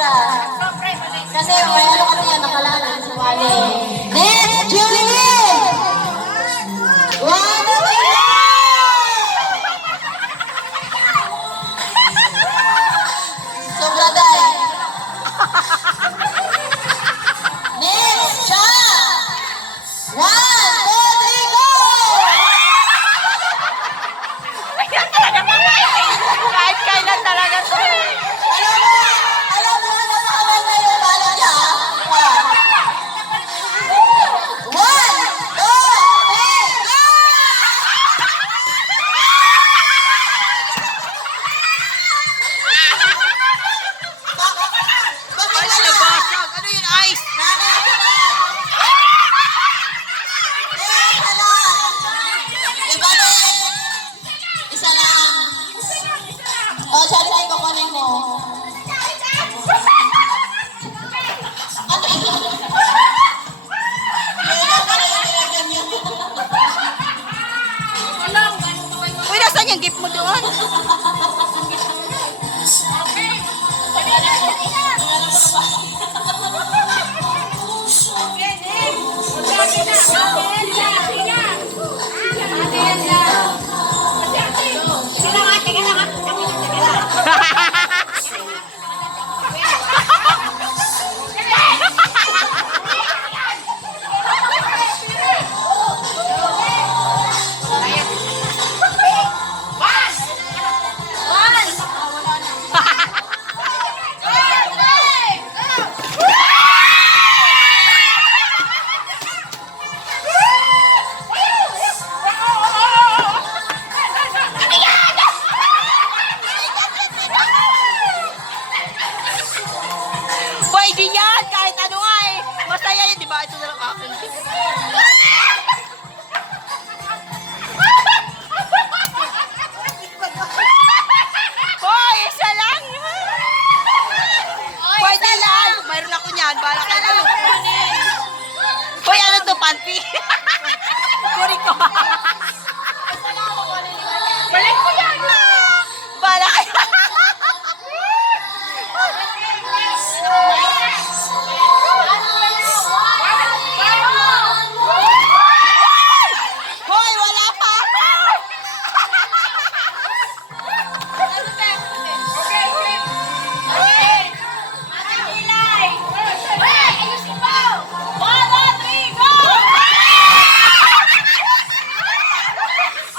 para. Kasi may ano kasi yan, nakalanan sa wali. Next, Julie! One, two, sobra dahil. Next, Cha! One, two, three, go! Kahit kailan talaga to. Alam mo, napakamal na yung bala niya. One, two, three, go! Bakit Ano na basag? Ano yun, ice? Isa lang. Oh, Charity, kukunin mo. Uy, nasaan yung gift mo doon? Pwede yan, kahit ano nga eh. Masaya yun, di ba? Ito na lang akin. Hoy, isa lang! Pwede lang! Mayroon ako niyan, bala ka na. Hoy, ano to, panty? Kunin ko. Balik ko yan! Bala ka. Hoy, wala pa ako!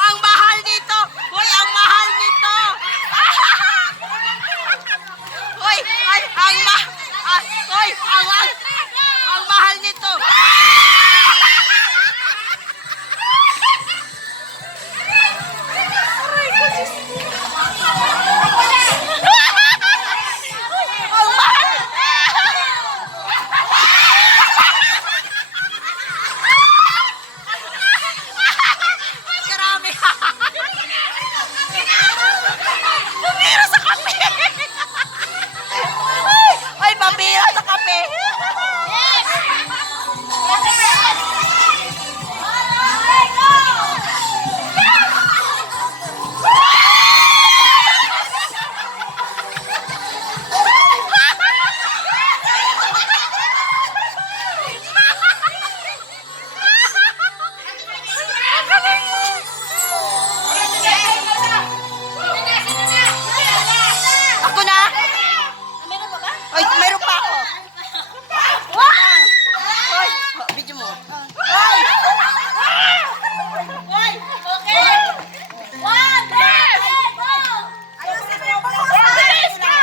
Ang mahal nito! Hoy, ang mahal nito! Hoy, hoy, ang mahal nito! Ang mahal! Karami! Pambira sa kape! Ay, pambira sa kape! Ako na? Meron pa ba? Ay, mayroon pa ako. Wow! Hoy, video mo. Hoy! One, okay. One, two, go! Let's go!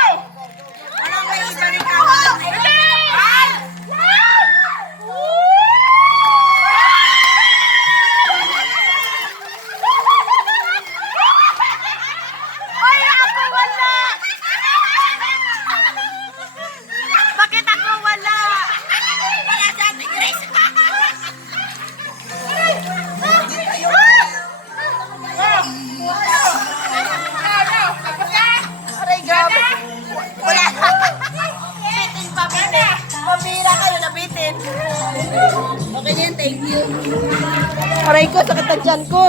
Ay, ako wala! Bakit ako wala? Wala si Ate Grace. Aray, grabe. Wala. Bitin pa, bitin. Pambira kayo, nabitin. Okay na yan, thank you. Aray ko, sakit ang tiyan ko.